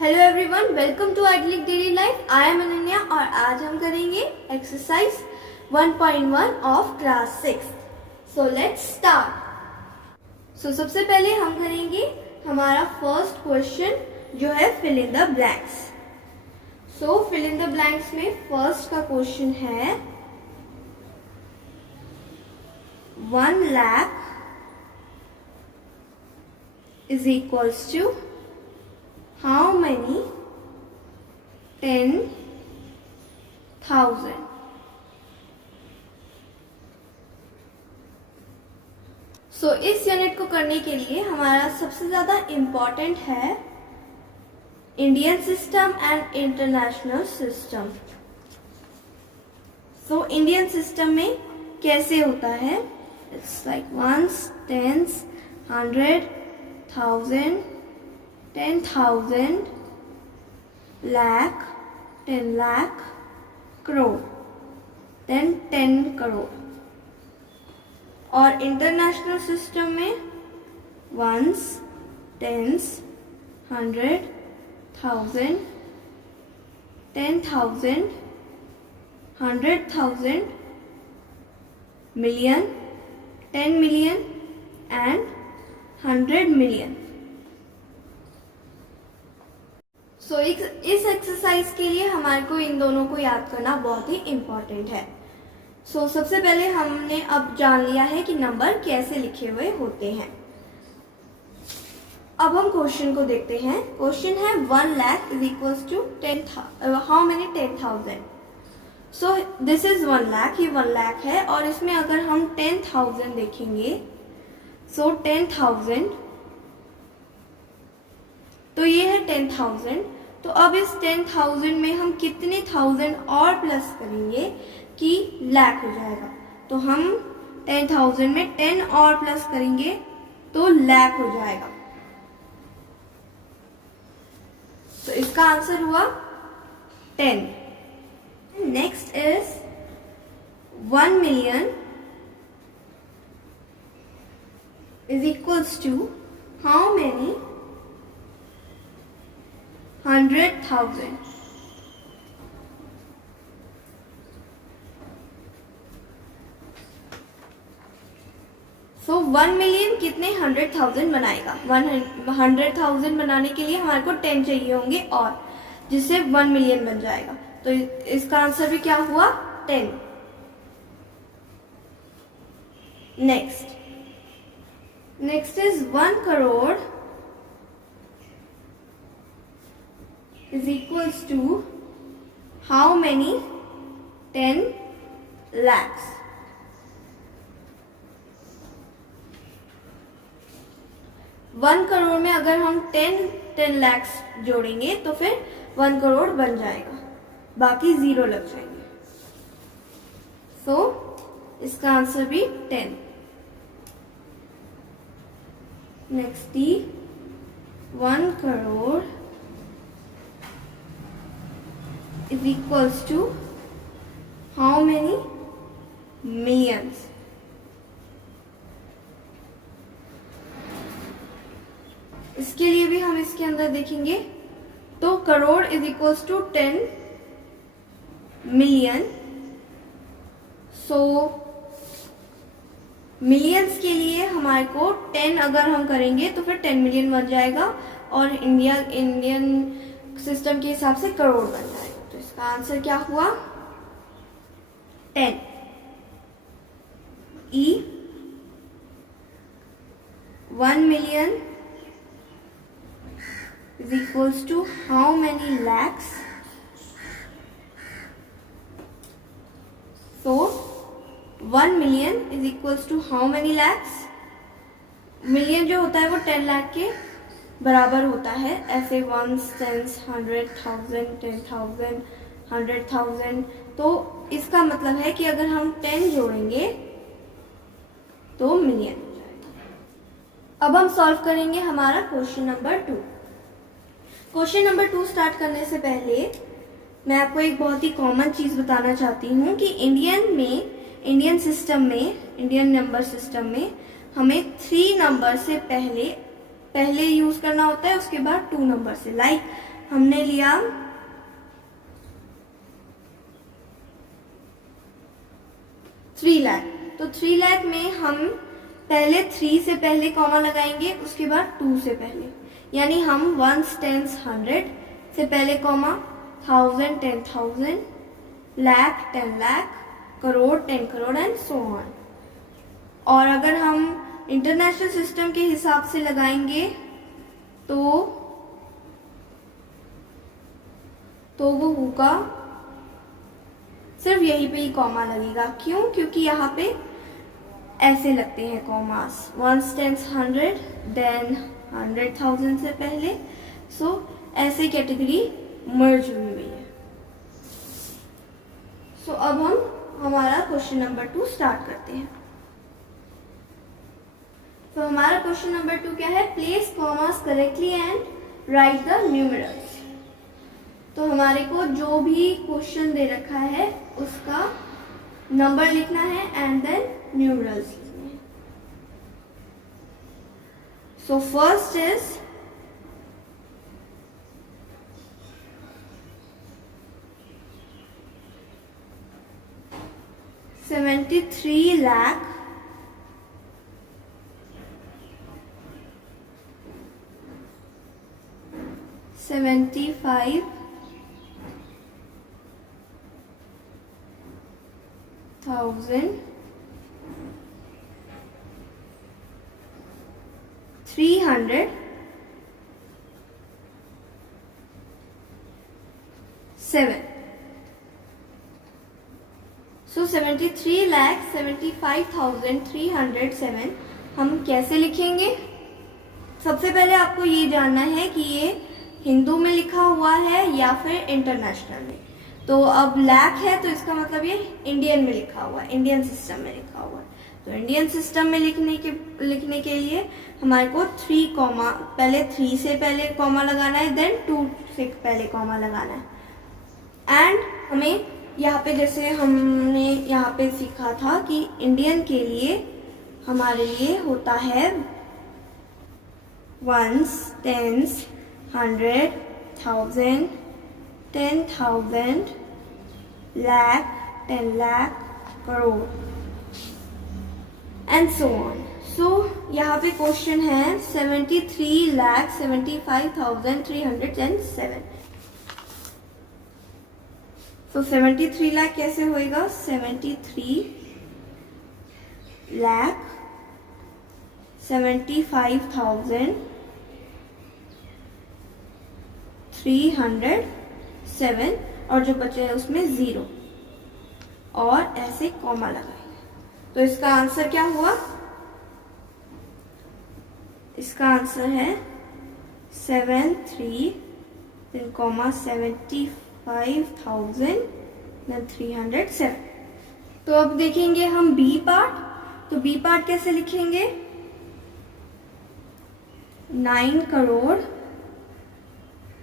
Hello everyone, welcome to idyllic daily life. I am Ananya और आज हम करेंगे exercise 1.1 of class 6। So let's start. So सबसे पहले हम करेंगे हमारा फर्स्ट क्वेश्चन जो है fill in the blanks. So fill in the blanks में फर्स्ट का क्वेश्चन है 1 lakh is equals to how many 10,000? So इस यूनिट को करने के लिए हमारा सबसे ज्यादा इम्पॉर्टेंट है Indian system and international system. So Indian system में कैसे होता है, it's like once, tens, 100, 1000, 10,000, lakh, 10 lakh, crore, then 10 crore। और इंटरनेशनल सिस्टम में once, tens, 100, 1000, 10,000, 100,000, million, 10 million and 100 million। सो इस एक्सरसाइज के लिए हमारे को इन दोनों को याद करना बहुत ही इम्पोर्टेंट है। सो सबसे पहले हमने अब जान लिया है कि नंबर कैसे लिखे हुए होते हैं। अब हम क्वेश्चन को देखते हैं। क्वेश्चन है 1 lakh is equals to 10,000, how many 10,000। So this is 1 lakh, ये 1 लाख है और इसमें अगर हम 10,000 देखेंगे, सो 10,000 तो ये है 10,000। तो अब इस 10,000 में हम कितने थाउजेंड और प्लस करेंगे कि लाख हो जाएगा। तो हम 10,000 में 10 और प्लस करेंगे तो लाख हो जाएगा। तो इसका आंसर हुआ 10। Next is 1 million is equals to how many 100,000। So 1 million कितने 100,000 बनाएगा। 100,000 बनाने के लिए हमारे को 10 चाहिए होंगे और जिससे 1 मिलियन बन जाएगा। तो इसका आंसर भी क्या हुआ 10। Next is 1 crore is equals to how many 10 lakhs। One crore में अगर हम 10 lakhs जोड़ेंगे तो फिर 1 करोड़ बन जाएगा, बाकी 0 लग जाएंगे। सो इसका आंसर भी 10। Next 1 crore is equals to how many millions। इसके लिए भी हम इसके अंदर देखेंगे तो crore is equals to 10 million. So millions के लिए हमारे को 10 अगर हम करेंगे तो फिर 10 मिलियन बन जाएगा और इंडियन सिस्टम के हिसाब से करोड़ बन जाएगा। तो इसका आंसर क्या हुआ 10। 1 million is equals to how many lakhs। So 1 million is equals to how many lakhs। Million जो होता है वो 10 लाख के बराबर होता है। ऐसे वंस, टेंस, 100,000, 10,000, 100,000। तो इसका मतलब है कि अगर हम 10 जोड़ेंगे तो मिलियन हो जाएगा। अब हम सॉल्व करेंगे हमारा question number 2। Question number 2 start करने से पहले मैं आपको एक बहुत ही कॉमन चीज बताना चाहती हूँ कि इंडियन नंबर सिस्टम में हमें 3 नंबर से पहले यूज करना होता है, उसके बाद 2 नंबर से। लाइक हमने लिया 3 लाख। तो 3 लाख में हम पहले 3 से पहले कॉमा लगाएंगे, उसके बाद 2 से पहले, यानी हम 1s, 10s, 100 से पहले comma, 1000, 10,000, lakh, 10 lakh, crore, 10 crore and so on. और अगर हम इंटरनेशनल सिस्टम के हिसाब से लगाएंगे तो वो होगा सिर्फ यहीं पे ही कॉमा लगेगा। क्यों? क्योंकि यहाँ पे ऐसे लगते हैं कॉमास, 1s, 10s, 100, देन 100,000 से पहले। सो ऐसे कैटेगरी मर्ज हुई हुई है। सो अब हम हमारा क्वेश्चन नंबर 2 स्टार्ट करते हैं। तो हमारा क्वेश्चन नंबर 2 क्या है? Place commas correctly and right the numerals. तो हमारे को जो भी क्वेश्चन दे रखा है उसका नंबर लिखना है एंड देन न्यूमेरल्स लिखने हैं। So first is 73 lakh 75,307। सो 73,75,307 हम कैसे लिखेंगे? सबसे पहले आपको ये जानना है कि ये हिंदू में लिखा हुआ है या फिर इंटरनेशनल में। तो अब लाख है तो इसका मतलब ये इंडियन में लिखा हुआ है, इंडियन सिस्टम में लिखा हुआ है। तो इंडियन सिस्टम में लिखने के लिए हमारे को 3 कॉमा, पहले 3 से पहले कॉमा लगाना है, देन 2 से पहले कॉमा लगाना है। एंड हमें यहाँ पे जैसे हमने यहाँ पे सीखा था कि इंडियन के लिए हमारे लिए होता है 1s, 10s, 100, 1000, 10,000, lakh, 10 lakh, crore and so on. So यहाँ पे क्वेश्चन है 73,75,307। तो 73 लाख कैसे होएगा? 73 लाख 75,307 और जो बचे हैं उसमें 0 और ऐसे कॉमा लगाएंगे। तो इसका आंसर क्या हुआ? इसका आंसर है 73 then कॉमा 75,307। तो अब देखेंगे हम बी पार्ट। तो बी पार्ट कैसे लिखेंगे? 9 करोड़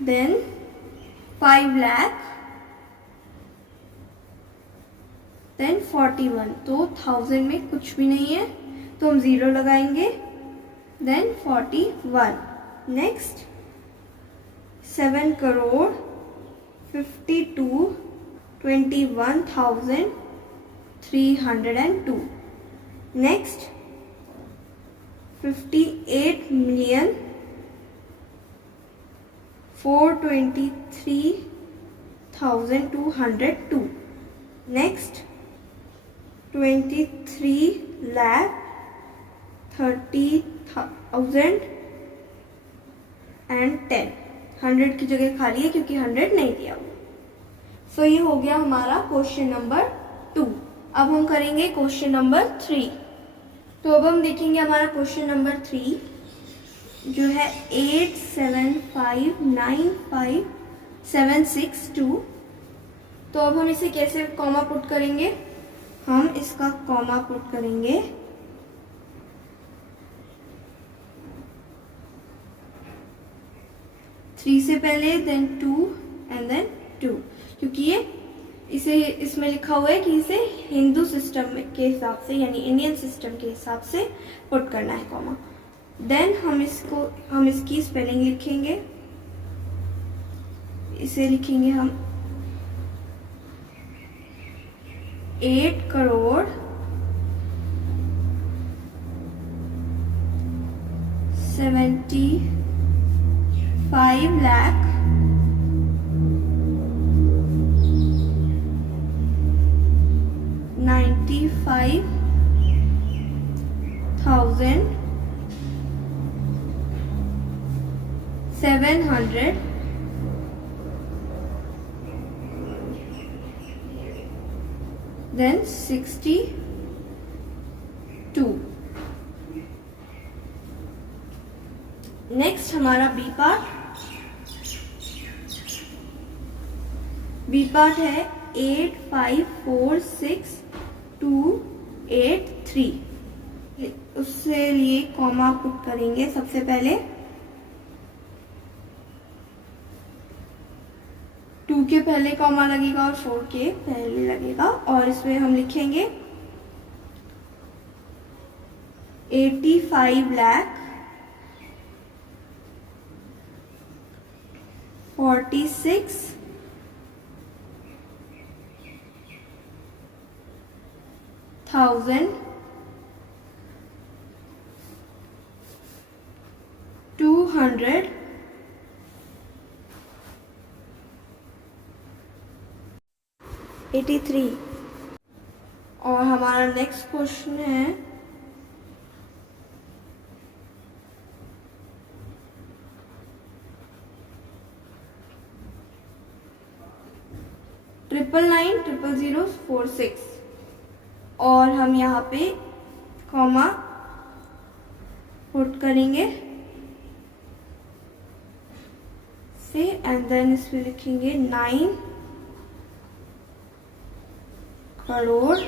देन 5 लाख देन 41। तो 1000 में कुछ भी नहीं है तो हम 0 लगाएंगे, then 41। Next 7 crore 51,302। Next 58,423,202। Next 23,30,010। 100 की जगह खाली है क्योंकि 100 नहीं दिया हुआ। सो ये हो गया हमारा क्वेश्चन नंबर 2। अब हम करेंगे क्वेश्चन नंबर 3। तो अब हम देखेंगे हमारा क्वेश्चन नंबर 3 जो है 87595,762। तो अब हम इसे कैसे कॉमा पुट करेंगे? हम इसका कॉमा पुट करेंगे 3 से पहले, देन 2 एंड देन 2, क्योंकि ये इसमें लिखा हुआ है कि इसे हिंदू सिस्टम के हिसाब से यानी इंडियन सिस्टम के हिसाब से पुट करना है कॉमा। देन हम इसकी स्पेलिंग लिखेंगे इसे लिखेंगे हम 8 करोड़ 75 लाख 95,700 then 62. नेक्स्ट हमारा बी पार्ट है 8546,283. उससे लिए कॉमा पुट करेंगे सबसे पहले. 2 के पहले कॉमा लगेगा और 4 के पहले लगेगा और इसमें हम लिखेंगे 85 लाख 46,283. और हमारा नेक्स्ट क्वेश्चन है ट्रिपल 9,000,046 और हम यहाँ पे कॉमा पुट करेंगे से एंड देन इसमें लिखेंगे 9 करोड़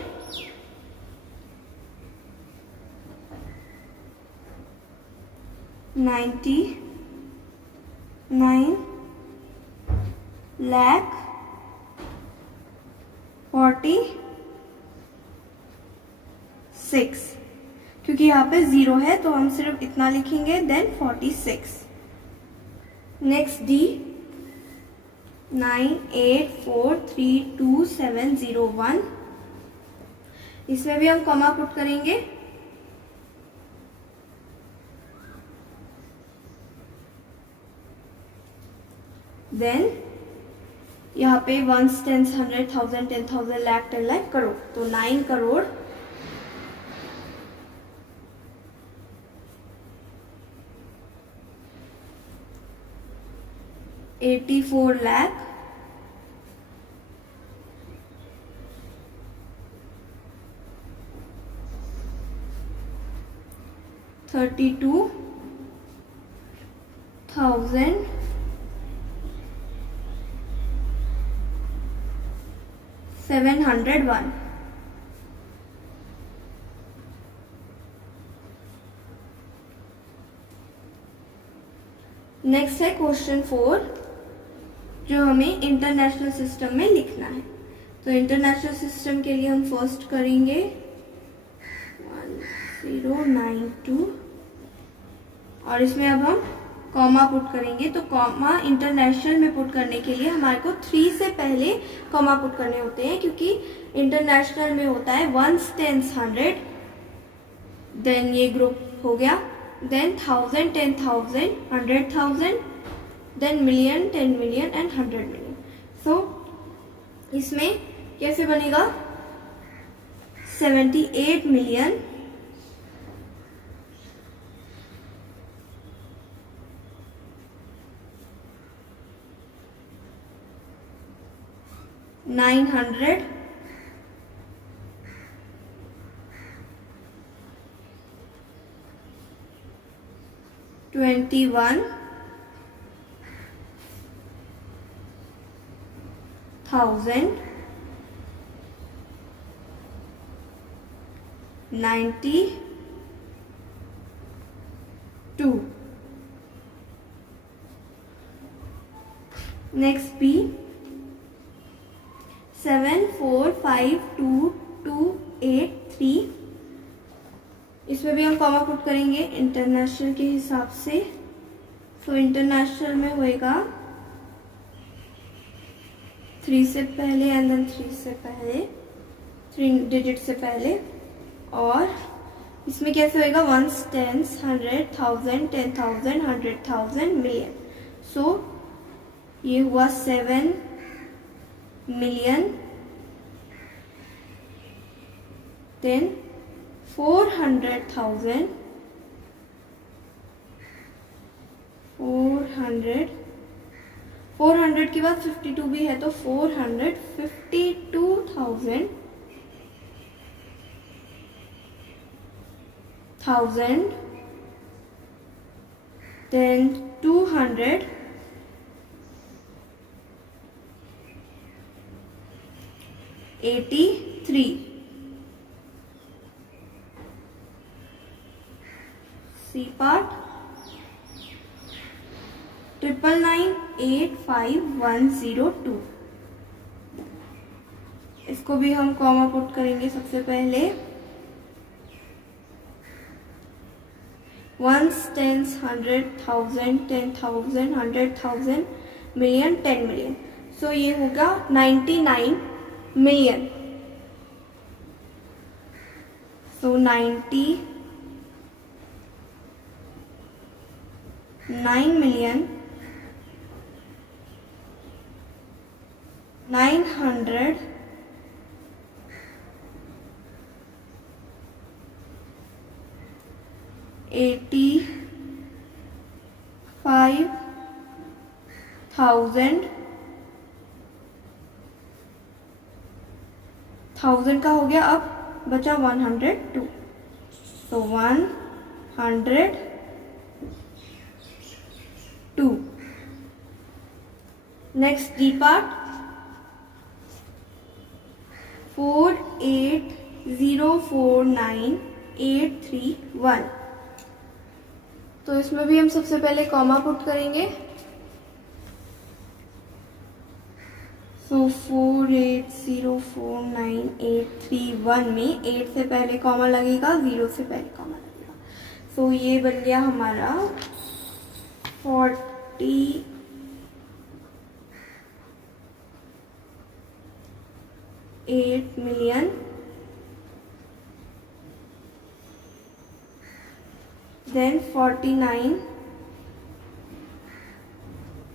99 लाख 46. क्योंकि यहाँ पे 0 है तो हम सिर्फ इतना लिखेंगे देन 46. Next D 98432701. इसमें भी हम कॉमा पुट करेंगे. देन यहाँ पे 1 10 100,000 10,000 लाख 10 लाख करोड़ तो 9 करोड़ 84 लाख 32,701. नेक्स्ट है क्वेश्चन 4 जो हमें इंटरनेशनल सिस्टम में लिखना है. तो इंटरनेशनल सिस्टम के लिए हम फर्स्ट करेंगे 1092 और इसमें अब हम कॉमा पुट करेंगे. तो कॉमा इंटरनेशनल में पुट करने के लिए हमारे को 3 से पहले कॉमा पुट करने होते हैं क्योंकि इंटरनेशनल में होता है 1 10 100 देन ये ग्रुप हो गया then 1000 10,000 100,000 then million 10 million and 100 million. So इसमें कैसे बनेगा 78 मिलियन 900 21,000 92. Next B 7452,283. इसमें भी हम कॉमा पुट करेंगे इंटरनेशनल के हिसाब से. तो इंटरनेशनल में होएगा 3 से पहले एंड देन 3 से पहले, 3 डिजिट से पहले। और इसमें कैसे होएगा, वंस, टेंस, 100, 1000, 10,000, 100,000, मिलियन। सो ये हुआ 7 मिलियन, देन 400,000, 400 के बाद 52 भी है तो 452,000, 1000, then 200, 83, C part, 999,85102। इसको भी हम कॉमा पुट करेंगे सबसे पहले। Ones, tens, 100, 1000, 10,000, 100,000, million, 10 million. So ये होगा 99 मिलियन। सो 999,985,000, 1000 का हो गया, अब बचा 102। सो 102। Next D part, 48,049,831। तो इसमें भी हम सबसे पहले कॉमा पुट करेंगे। सो 48,049,831 में 8 से पहले कॉमा लगेगा, 0 से पहले कॉमा लगेगा। सो ये बन गया हमारा 48 मिलियन, देन 49,831।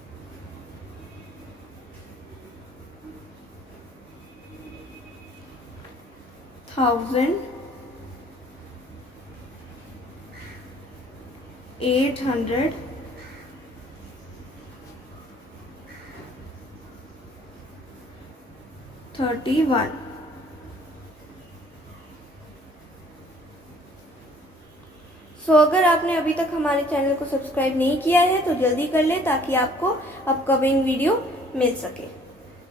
सो अगर आपने अभी तक हमारे चैनल को सब्सक्राइब नहीं किया है तो जल्दी कर ले ताकि आपको अपकमिंग वीडियो मिल सके।